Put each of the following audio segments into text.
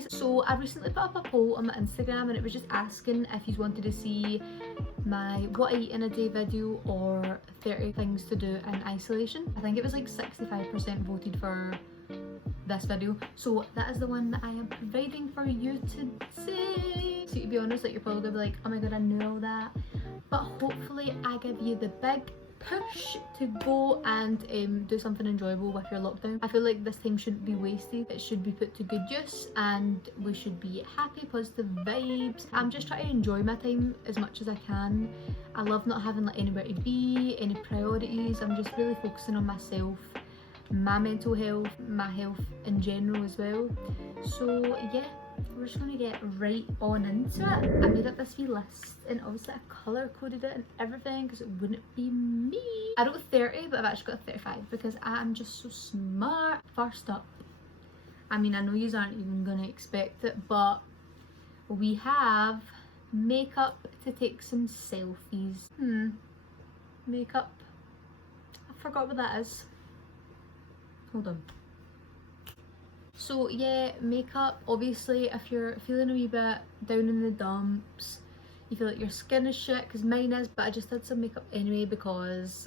guys, so I recently put up a poll on my Instagram and it was just asking if you wanted to see my what I eat in a day video or 30 things to do in isolation. I think it was like 65% voted for this video, so that is the one that I am providing for you today. So to be honest, like, you're probably gonna be like, oh my god, I knew all that, but hopefully I give you the big push to go and do something enjoyable with your lockdown. I feel like this time shouldn't be wasted, it should be put to good use and we should be happy, positive vibes. I'm just trying to enjoy my time as much as I can. I love not having like anywhere to be, any priorities. I'm just really focusing on myself, my mental health, my health in general as well. So yeah, we're just gonna get right on into it. I made up this wee list and obviously I colour coded it and everything because it wouldn't be me. I wrote 30 but I've actually got 35 because I'm just so smart. First up, I mean, I know you aren't even gonna expect it, but we have makeup to take some selfies. Makeup, I forgot what that is. Hold on. So yeah, makeup, obviously if you're feeling a wee bit down in the dumps, you feel like your skin is shit, because mine is, but I just did some makeup anyway because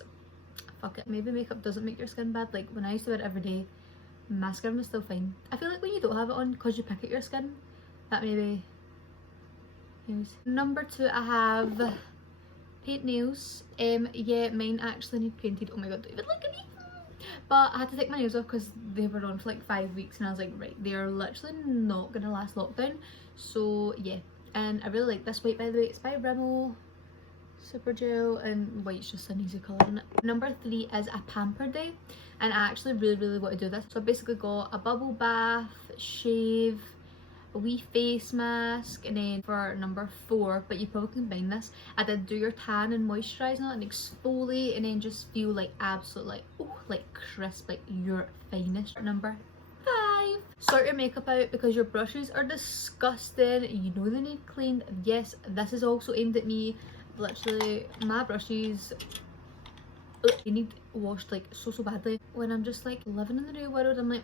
fuck it, maybe makeup doesn't make your skin bad. Like when I used to wear it every day, my skin was still fine. I feel like when you don't have it on because you pick at your skin, that maybe. Anyways. Number 2, I have paint nails. Yeah, mine actually need painted. Oh my god, don't even look at me. But I had to take my nails off because they were on for like 5 weeks and I was like, right, they are literally not gonna last lockdown. So yeah, and I really like this white, by the way. It's by Rimmel, super gel, and white's just an easy colour in it. Number 3 is a pamper day, and I actually really want to do this. So I basically got a bubble bath, shave, a wee face mask, and then for number 4, but you probably combine this, I did do your tan and moisturise and exfoliate and then just feel like absolute like, oh, like crisp, like your finest. Number 5, sort your makeup out because your brushes are disgusting. You know they need cleaned. Yes, this is also aimed at me. Literally my brushes, they need washed like so badly. When I'm just like living in the real world, I'm like,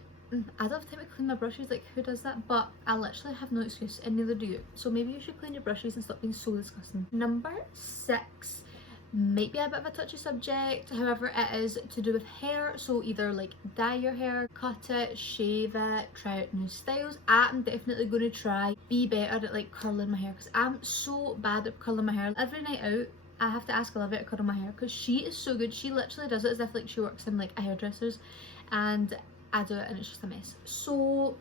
I don't have time to clean my brushes, like who does that? But I literally have no excuse and neither do you. So maybe you should clean your brushes and stop being so disgusting. Number 6 might be a bit of a touchy subject, however it is to do with hair. So either like dye your hair, cut it, shave it, try out new styles. I'm definitely going to try be better at like curling my hair because I'm so bad at curling my hair. Every night out I have to ask Olivia to curl my hair because she is so good. She literally does it as if like she works in like a hairdresser's, and I do it and it's just a mess. So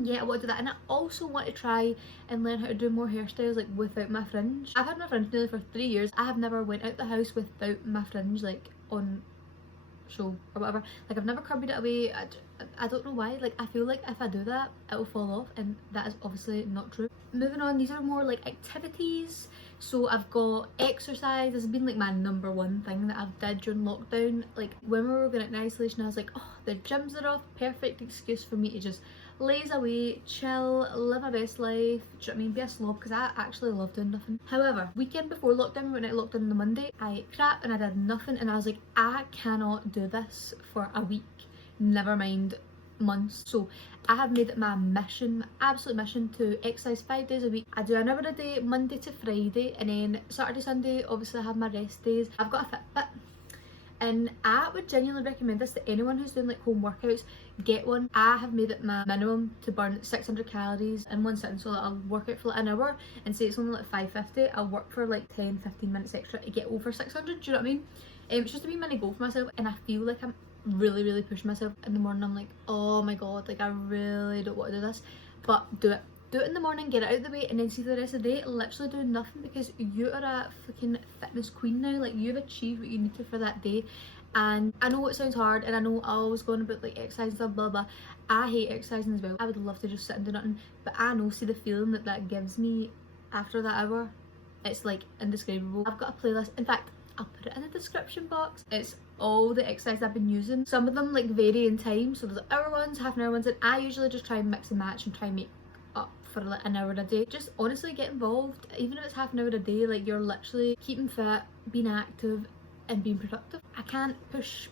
yeah, I want to do that, and I also want to try and learn how to do more hairstyles like without my fringe. I've had my fringe nearly for 3 years. I have never went out the house without my fringe like on show or whatever. Like I've never curved it away. I don't know why. Like I feel like if I do that it will fall off, and that is obviously not true. Moving on, these are more like activities. So I've got exercise. This has been like my number 1 thing that I've did during lockdown. Like when we were going out in isolation, I was like, oh, the gyms are off, perfect excuse for me to just laze away, chill, live my best life. Do you know what I mean? Be a slob, because I actually love doing nothing. However, weekend before lockdown, we went out lockdown on the Monday. I ate crap and I did nothing, and I was like, I cannot do this for a week, never mind months. So I have made it my mission, my absolute mission, to exercise 5 days a week. I do an hour a day, Monday to Friday, and then Saturday, Sunday, obviously I have my rest days. I've got a Fitbit, and I would genuinely recommend this to anyone who's doing like home workouts. Get one. I have made it my minimum to burn 600 calories in one sitting, so I'll work out for like an hour and say it's only like 550. I'll work for like 10-15 minutes extra to get over 600. Do you know what I mean? It's just a wee mini goal for myself, and I feel like I'm really pushing myself. In the morning I'm like, oh my god, like I really don't want to do this, but do it in the morning, get it out of the way, and then see the rest of the day literally doing nothing, because you are a freaking fitness queen now. Like you've achieved what you need to for that day. And I know it sounds hard, and I know I always go on about like exercise and stuff, blah blah. I hate exercising as well. I would love to just sit and do nothing, but I know, see the feeling that that gives me after that hour, it's like indescribable. I've got a playlist, in fact I'll put it in the description box. It's all the exercise I've been using. Some of them like vary in time, so there's hour ones, half an hour ones, and I usually just try and mix and match and try and make up for like an hour a day. Just honestly get involved, even if it's half an hour a day. Like you're literally keeping fit, being active, and being productive. I can't push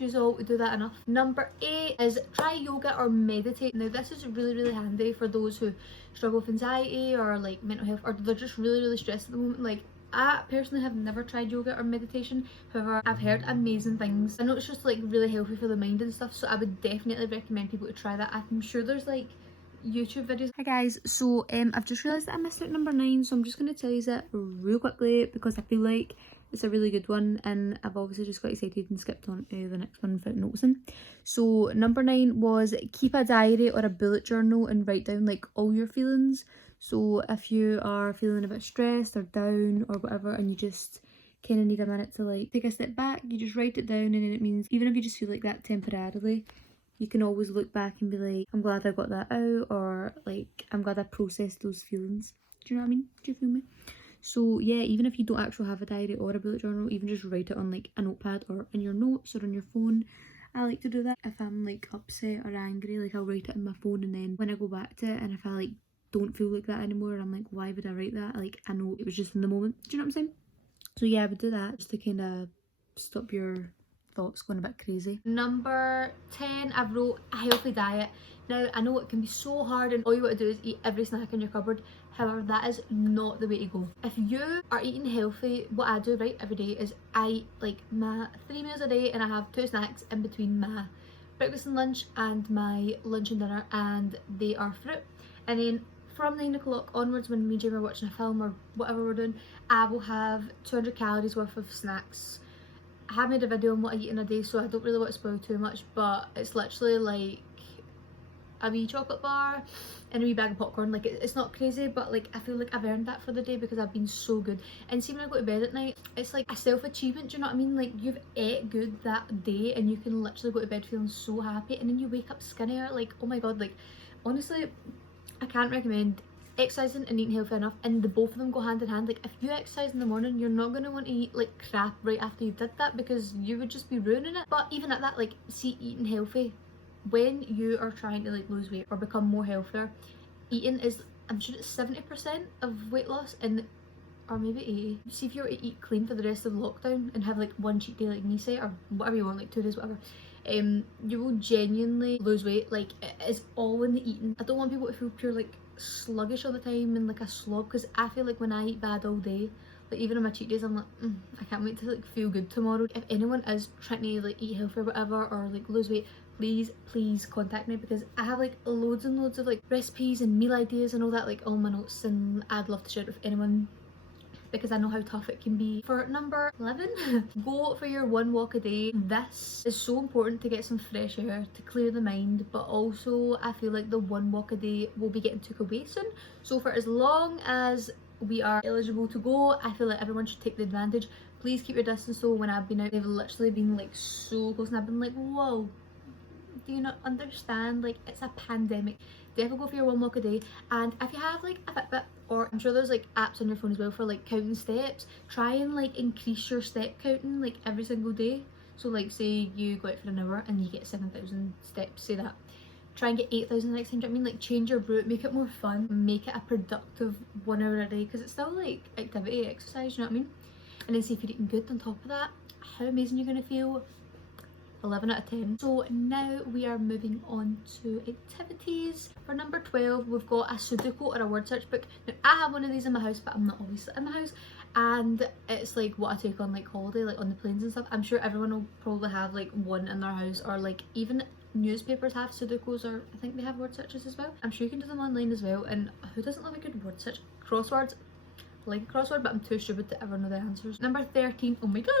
you all to do that enough. Number 8 is try yoga or meditate. Now this is really handy for those who struggle with anxiety or like mental health, or they're just really stressed at the moment. Like, I personally have never tried yoga or meditation, however I've heard amazing things. I know it's just like really healthy for the mind and stuff, so I would definitely recommend people to try that. I'm sure there's like YouTube videos. Hi guys, so I've just realised that I missed out number 9, so I'm just going to tell you that real quickly because I feel like it's a really good one and I've obviously just got excited and skipped on to the next one without noticing. So number 9 was keep a diary or a bullet journal and write down like all your feelings. So if you are feeling a bit stressed or down or whatever and you just kind of need a minute to like take a step back, you just write it down, and then it means even if you just feel like that temporarily, you can always look back and be like, I'm glad I got that out, or like, I'm glad I processed those feelings. Do you know what I mean? Do you feel me? So yeah, even if you don't actually have a diary or a bullet journal, even just write it on like a notepad or in your notes or on your phone. I like to do that. If I'm like upset or angry, like I'll write it in my phone, and then when I go back to it and if I like don't feel like that anymore, I'm like, why would I write that? Like, I know it was just in the moment. Do you know what I'm saying? So yeah, I would do that just to kind of stop your thoughts going a bit crazy. Number 10, I wrote a healthy diet. Now I know it can be so hard and all you want to do is eat every snack in your cupboard, however that is not the way to go. If you are eating healthy, what I do right every day is I eat like my 3 meals a day and I have 2 snacks in between my breakfast and lunch and my lunch and dinner, and they are fruit. And then from 9 o'clock onwards, when me and Jamie are watching a film or whatever we're doing, I will have 200 calories worth of snacks. I have made a video on what I eat in a day, so I don't really want to spoil too much, but it's literally like a wee chocolate bar and a wee bag of popcorn. Like, it's not crazy, but like I feel like I've earned that for the day because I've been so good. And see, when I go to bed at night, it's like a self-achievement, do you know what I mean? Like, you've ate good that day and you can literally go to bed feeling so happy, and then you wake up skinnier. Like, oh my god, like honestly, I can't recommend exercising and eating healthy enough, and the both of them go hand in hand. Like, if you exercise in the morning, you're not going to want to eat like crap right after you did that because you would just be ruining it. But even at that, like, see, eating healthy, when you are trying to like lose weight or become more healthier, eating is, I'm sure it's 70% of weight loss, and or maybe 80. See, if you were to eat clean for the rest of the lockdown and have like one cheat day like me say, or whatever you want, like 2 days, whatever, you will genuinely lose weight. Like, it is all in the eating. I don't want people to feel pure like sluggish all the time and like a slob, because I feel like when I eat bad all day, like even on my cheat days, I'm like, I can't wait to like feel good tomorrow. If anyone is trying to like eat healthy or whatever, or like lose weight, please contact me, because I have like loads and loads of like recipes and meal ideas and all that like on my notes, and I'd love to share it with anyone because I know how tough it can be. For number 11, go for your 1 walk a day. This is so important to get some fresh air, to clear the mind, but also I feel like the 1 walk a day will be getting took away soon. So for as long as we are eligible to go, I feel like everyone should take the advantage. Please keep your distance though. When I've been out, they've literally been like so close and I've been like, whoa, do you not understand? Like, it's a pandemic. Definitely go for your 1 walk a day. And if you have like a Fitbit, or I'm sure there's like apps on your phone as well for like counting steps, try and like increase your step counting like every single day. So like, say you go out for an hour and you get 7,000 steps, say that, try and get 8,000 the next time. Do you know what I mean? Like, change your route, make it more fun, make it a productive 1 hour a day, because it's still like activity, exercise, you know what I mean? And then see if you're eating good on top of that, how amazing you're gonna feel. 11 out of 10. So now we are moving on to activities. For number 12, we've got a Sudoku or a word search book. Now, I have one of these in my house, but I'm not always in my house, and it's like what I take on like holiday, like on the planes and stuff. I'm sure everyone will probably have like one in their house, or like even newspapers have Sudokus, or I think they have word searches as well. I'm sure you can do them online as well, and who doesn't love a good word search? Crosswords, like a crossword, but I'm too stupid to ever know the answers. Number 13, oh my god,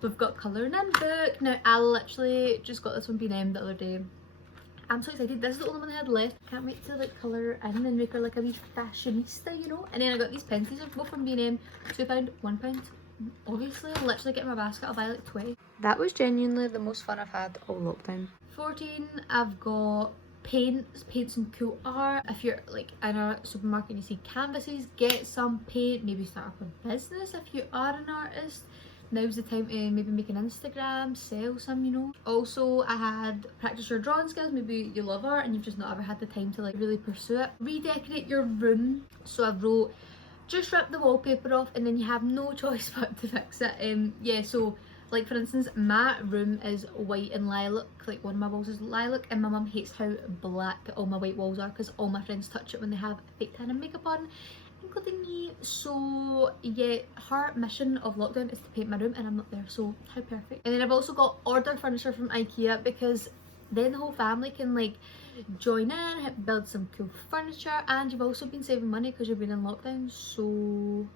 we've got colouring in book. Now, I literally just got this one B&M the other day. I'm so excited. This is the only one I had left. Can't wait to like colour in and make her like a wee fashionista, you know. And then I got these pencils, both from B&M, £2, £1. Obviously, I'll literally get in my basket, I'll buy like 20. That was genuinely the most fun I've had all lockdown. 14, I've got paint some cool art. If you're like in a supermarket and you see canvases, get some paint. Maybe start up a business if you are an artist. Now's the time to maybe make an Instagram, sell some, you know. Also, I had practice your drawing skills. Maybe you love art and you've just not ever had the time to like really pursue it. Redecorate your room. So I wrote just rip the wallpaper off and then you have no choice but to fix it. Yeah, so like for instance, my room is white and lilac, like one of my walls is lilac, and my mum hates how black all my white walls are because all my friends touch it when they have fake tan and makeup on, including me. So yeah, her mission of lockdown is to paint my room and I'm not there, so how perfect. And then I've also got order furniture from IKEA because then the whole family can like join in, build some cool furniture, and you've also been saving money because you've been in lockdown, so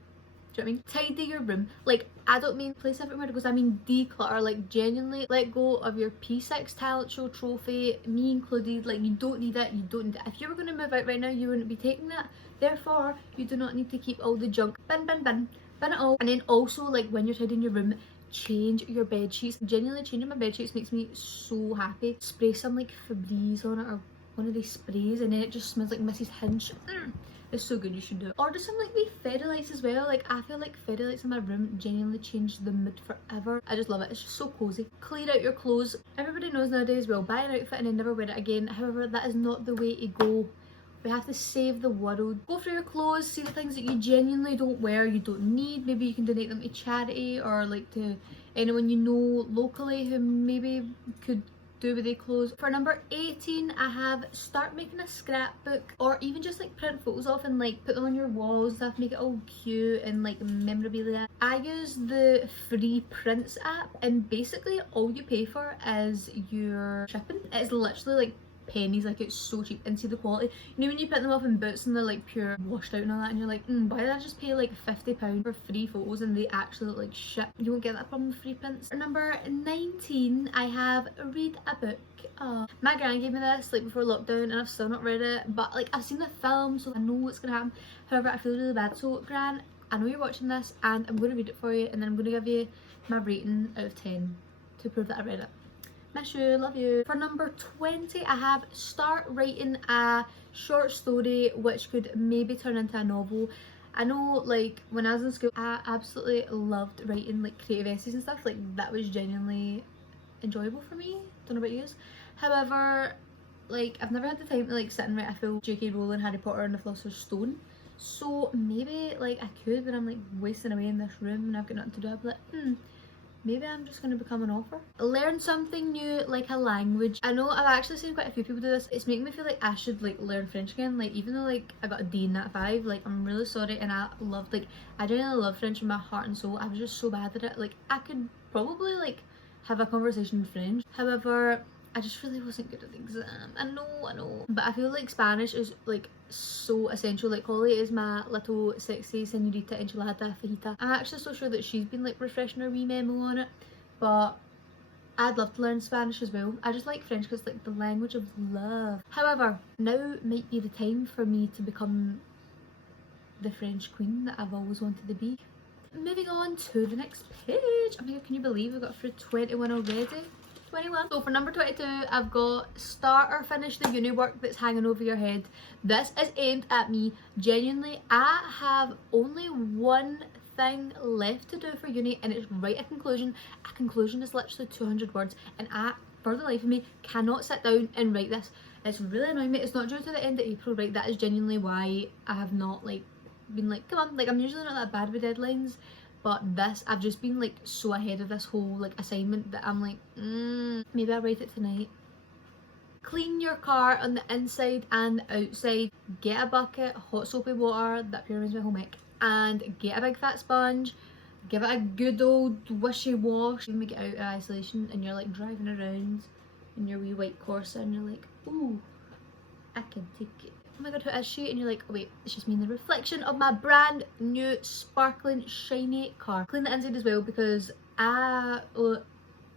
do you know what I mean? Tidy your room. Like, I don't mean place everywhere because I mean declutter. Like, genuinely let go of your P6 talent show trophy, me included. Like, you don't need it, you don't need it. If you were going to move out right now, you wouldn't be taking that. Therefore, you do not need to keep all the junk. Bin, bin, bin. Bin it all. And then also, like, when you're tidying your room, change your bed sheets. Genuinely, changing my bed sheets makes me so happy. Spray some, like, Febreze on it or one of these sprays and then it just smells like Mrs. Hinch. It's so good, you should do it. Order some like wee fairy lights as well. Like, I feel like fairy lights in my room genuinely change the mood forever. I just love it. It's just so cozy. Clear out your clothes. Everybody knows nowadays we'll buy an outfit and then never wear it again. However, that is not the way to go. We have to save the world. Go through your clothes, see the things that you genuinely don't wear, you don't need. Maybe you can donate them to charity or like to anyone you know locally who maybe could do with their clothes. For number 18, I have start making a scrapbook, or even just like print photos off and like put them on your walls and stuff, make it all cute and like memorabilia. I use the free prints app and basically all you pay for is your shipping. It's literally like pennies, like it's so cheap, and see the quality. You know when you print them off in Boots and they're like pure washed out and all that and you're like, why did I just pay like £50 for free photos and they actually look like shit? You won't get that problem with free prints. Number 19, I have read a book. My gran gave me this like before lockdown and I've still not read it, but like I've seen the film so I know what's gonna happen. However, I feel really bad, so Gran, I know you're watching this and I'm going to read it for you and then I'm going to give you my rating out of 10 to prove that I read it. Miss you, love you. For number 20, I have start writing a short story which could maybe turn into a novel. I know like when I was in school, I absolutely loved writing like creative essays and stuff. Like that was genuinely enjoyable for me. Don't know about you. However, like I've never had the time to like sit and write a full J.K. Rowling, Harry Potter and the Philosopher's Stone. So maybe like I could when I'm like wasting away in this room and I've got nothing to do. I'd be like, maybe I'm just going to become an author. Learn something new, like a language. I know I've actually seen quite a few people do this. It's making me feel like I should like learn French again. Like even though like I got a D in that 5, like I'm really sorry and I loved like, I genuinely love French in my heart and soul. I was just so bad at it. Like I could probably like have a conversation in French. However, I just really wasn't good at the exam. I know. But I feel like Spanish is like so essential. Like Holly is my little sexy senorita enchilada fajita. I'm actually so sure that she's been like refreshing her wee memo on it. But I'd love to learn Spanish as well. I just like French because it's like the language of love. However, now might be the time for me to become the French queen that I've always wanted to be. Moving on to the next page. Oh my god, can you believe we got through 21 already? 21. So for number 22, I've got start or finish the uni work that's hanging over your head. This is aimed at me. Genuinely, I have only one thing left to do for uni and it's write a conclusion. A conclusion is literally 200 words and I, for the life of me, cannot sit down and write this. It's really annoying me. It's not due to the end of April, right? That is genuinely why I have not like been like, come on, like I'm usually not that bad with deadlines. But this, I've just been like so ahead of this whole like assignment that I'm like, maybe I'll write it tonight. Clean your car on the inside and outside. Get a bucket, hot soapy water, that pure reminds me of home ec, and get a big fat sponge. Give it a good old wishy wash. When we get out of isolation and you're like driving around in your wee white Corsa and you're like, ooh, I can take it. Oh my god, who is she? And you're like, oh wait, it's just me in the reflection of my brand new sparkling shiny car. Clean the inside as well because the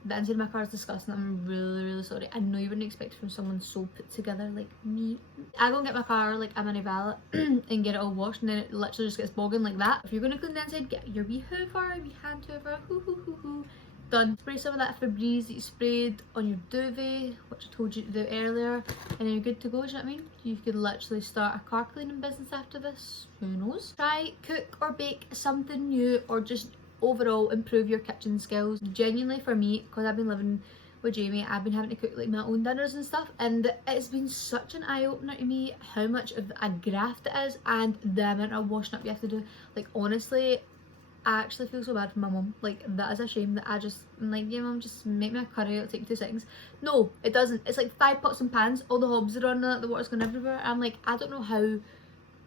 inside of my car is disgusting. I'm really sorry. I know you wouldn't expect it from someone so put together like me. I go and get my car like I'm in a valet and get it all washed and then it literally just gets bogging like that. If you're going to clean the inside, get your wee hoover, wee hand hoover, hoo. Done. Spray some of that Febreze that you sprayed on your duvet, which I told you to do earlier, and then you're good to go. Do you know what I mean? You could literally start a car cleaning business after this. Who knows? Try, cook or bake something new or just overall improve your kitchen skills. Genuinely for me, because I've been living with Jamie, I've been having to cook like my own dinners and stuff, and it's been such an eye-opener to me how much of a graft it is and the amount of washing up you have to do. Like honestly, I actually feel so bad for my mum. Like that is a shame that I'm like, yeah mum, just make me a curry, it'll take you 2 seconds. No, it doesn't. It's like 5 pots and pans, all the hobs are on it, the water's going everywhere. I'm like, I don't know how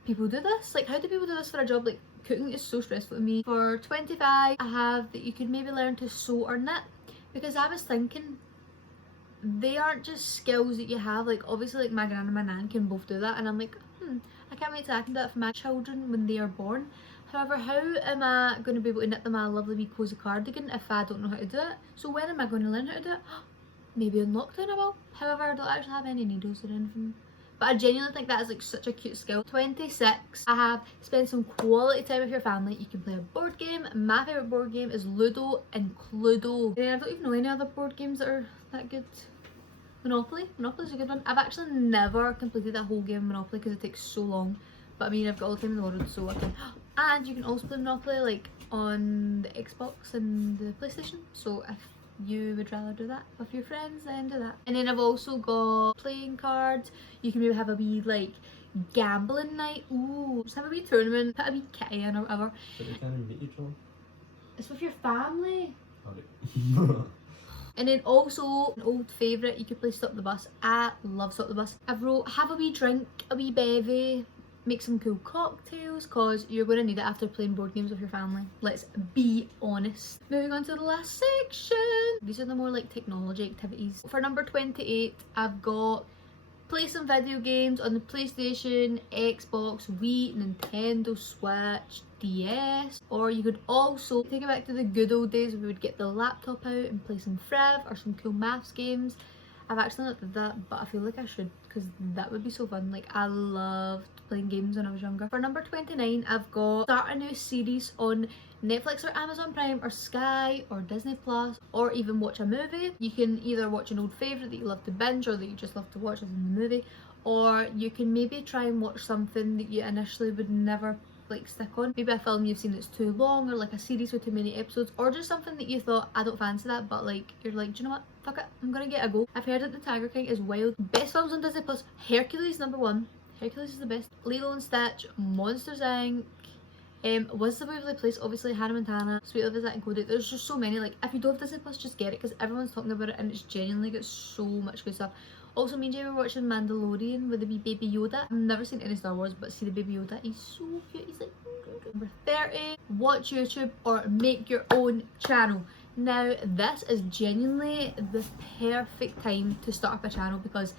people do this. Like how do people do this for a job? Like cooking is so stressful to me. For 25 I have that you could maybe learn to sew or knit, because I was thinking they aren't just skills that you have. Like obviously like my gran and my nan can both do that, and I'm like, I can't wait till I can do that for my children when they are born. However, how am I going to be able to knit them a lovely wee cosy cardigan if I don't know how to do it? So when am I going to learn how to do it? Maybe in lockdown I will. However, I don't actually have any needles or anything. But I genuinely think that is like such a cute skill. 26, I have spent some quality time with your family. You can play a board game. My favourite board game is Ludo and Cluedo. And I don't even know any other board games that are that good. Monopoly. Monopoly's a good one. I've actually never completed that whole game of Monopoly because it takes so long. But I mean, I've got all the time in the world, so I can. And you can also play Monopoly like on the Xbox and the PlayStation. So if you would rather do that with your friends, then do that. And then I've also got playing cards. You can maybe have a wee like gambling night. Ooh, just have a wee tournament, put a wee kitty in or whatever. But you can't even meet each other. It's with your family. Alright. And then also an old favourite, you could play Stop the Bus. I love Stop the Bus. I've wrote have a wee drink, a wee bevy, make some cool cocktails, cause you're going to need it after playing board games with your family. Let's be honest. Moving on to the last section. These are the more like technology activities. For number 28, I've got play some video games on the PlayStation, Xbox, Wii, Nintendo Switch, DS. Or you could also take it back to the good old days where we would get the laptop out and play some Friv or some cool maths games. I've actually not did that, but I feel like I should, because that would be so fun. Like I loved playing games when I was younger. For number 29, I've got start a new series on Netflix or Amazon Prime or Sky or Disney Plus, or even watch a movie. You can either watch an old favourite that you love to binge or that you just love to watch as in the movie, or you can maybe try and watch something that you initially would never like stick on. Maybe a film you've seen that's too long, or like a series with too many episodes, or just something that you thought I don't fancy that, but like you're like, do you know what, fuck it, I'm gonna get a go. I've heard that The Tiger King is wild. Best films on Disney Plus, Hercules #1. Hercules is the best. Lilo and Stitch, Monsters Inc, What's the Waverly Place, obviously Hannah Montana, Sweet Love is That Included. There's just so many. Like if you don't have Disney Plus, just get it, because everyone's talking about it and it's genuinely got so much good stuff. Also, me and Jay were watching Mandalorian with the wee baby Yoda. I've never seen any Star Wars, but see the baby Yoda, he's so cute. He's like number 30, watch YouTube or make your own channel. Now this is genuinely the perfect time to start up a channel, because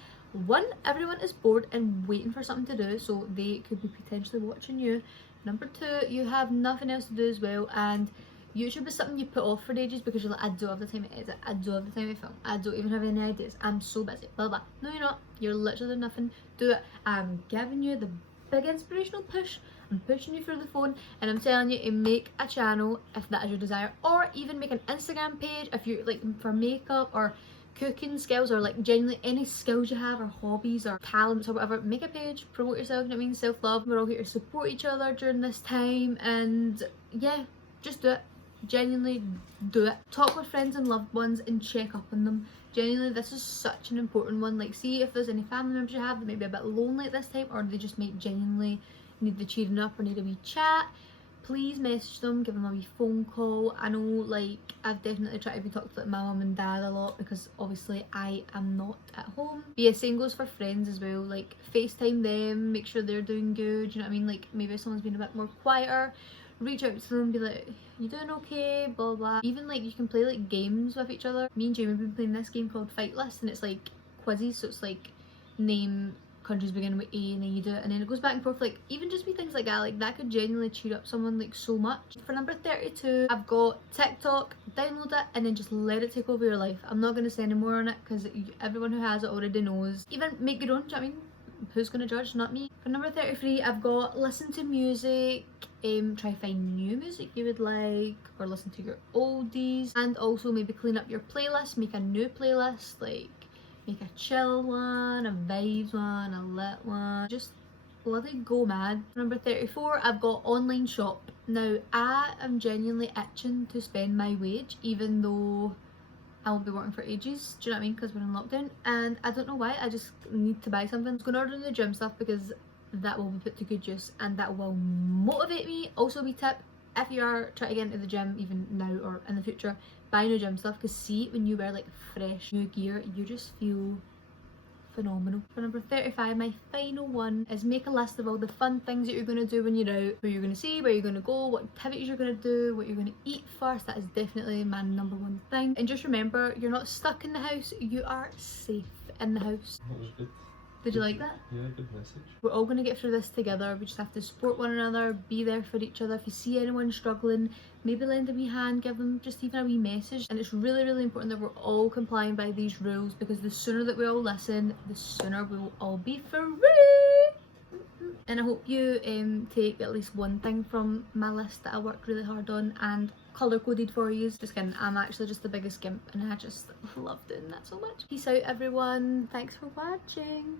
one, everyone is bored and waiting for something to do, so they could be potentially watching you. Number 2, you have nothing else to do as well, and YouTube is something you put off for ages because you're like, I don't have the time to edit, I don't have the time to film, I don't even have any ideas, I'm so busy, blah blah. No, you're not. You're literally doing nothing. Do it. I'm giving you the big inspirational push. I'm pushing you through the phone, and I'm telling you to make a channel if that is your desire, or even make an Instagram page if you're like for makeup or cooking skills, or like genuinely any skills you have or hobbies or talents or whatever. Make a page, promote yourself. You know what I mean? Self-love. We're all here to support each other during this time, and yeah, just do it. Genuinely do it. Talk with friends and loved ones and check up on them. Genuinely, this is such an important one. Like, see if there's any family members you have that may be a bit lonely at this time, or they just might genuinely need the cheering up or need a wee chat. Please message them, give them a wee phone call. I know, like, I've definitely tried to talk to like my mum and dad a lot, because obviously I am not at home. But yeah, same goes for friends as well. Like, FaceTime them, make sure they're doing good. You know what I mean? Like, maybe someone's been a bit more quieter, reach out to them and be like, you doing okay, blah blah. Even like you can play like games with each other. Me and Jamie have been playing this game called Fight List, and it's like quizzes, so it's like name countries beginning with A and then you do it, and then it goes back and forth. Like even just be things like that could genuinely cheer up someone like so much. For number 32, I've got TikTok. Download it and then just let it take over your life. I'm not going to say any more on it because everyone who has it already knows. Even make your own, do you know what I mean? Who's gonna judge? Not me. For number 33, I've got listen to music, try find new music you would like, or listen to your oldies, and also maybe clean up your playlist, make a new playlist, like make a chill one, a vibes one, a lit one, just let it go mad. For number 34, I've got online shop. Now I am genuinely itching to spend my wage, even though I won't be working for ages, do you know what I mean, because we're in lockdown, and I don't know why, I just need to buy something. I'm going to order the gym stuff because that will be put to good use and that will motivate me. Also, wee tip, if you are trying to get into the gym even now or in the future, buy new gym stuff, because see, when you wear like fresh new gear, you just feel phenomenal. For number 35, my final one is make a list of all the fun things that you're going to do when you're out, where you're going to see, where you're going to go, what activities you're going to do, what you're going to eat first. That is definitely my number one thing. And just remember, you're not stuck in the house, you are safe in the house. That was good. Did you like that? Yeah, good message. We're all going to get through this together. We just have to support one another, be there for each other. If you see anyone struggling, maybe lend a wee hand, give them just even a wee message. And it's really, really important that we're all complying by these rules, because the sooner that we all listen, the sooner we will all be free. And I hope you take at least one thing from my list that I worked really hard on and colour coded for you. Just kidding, I'm actually just the biggest gimp and I just love doing that so much. Peace out everyone, thanks for watching.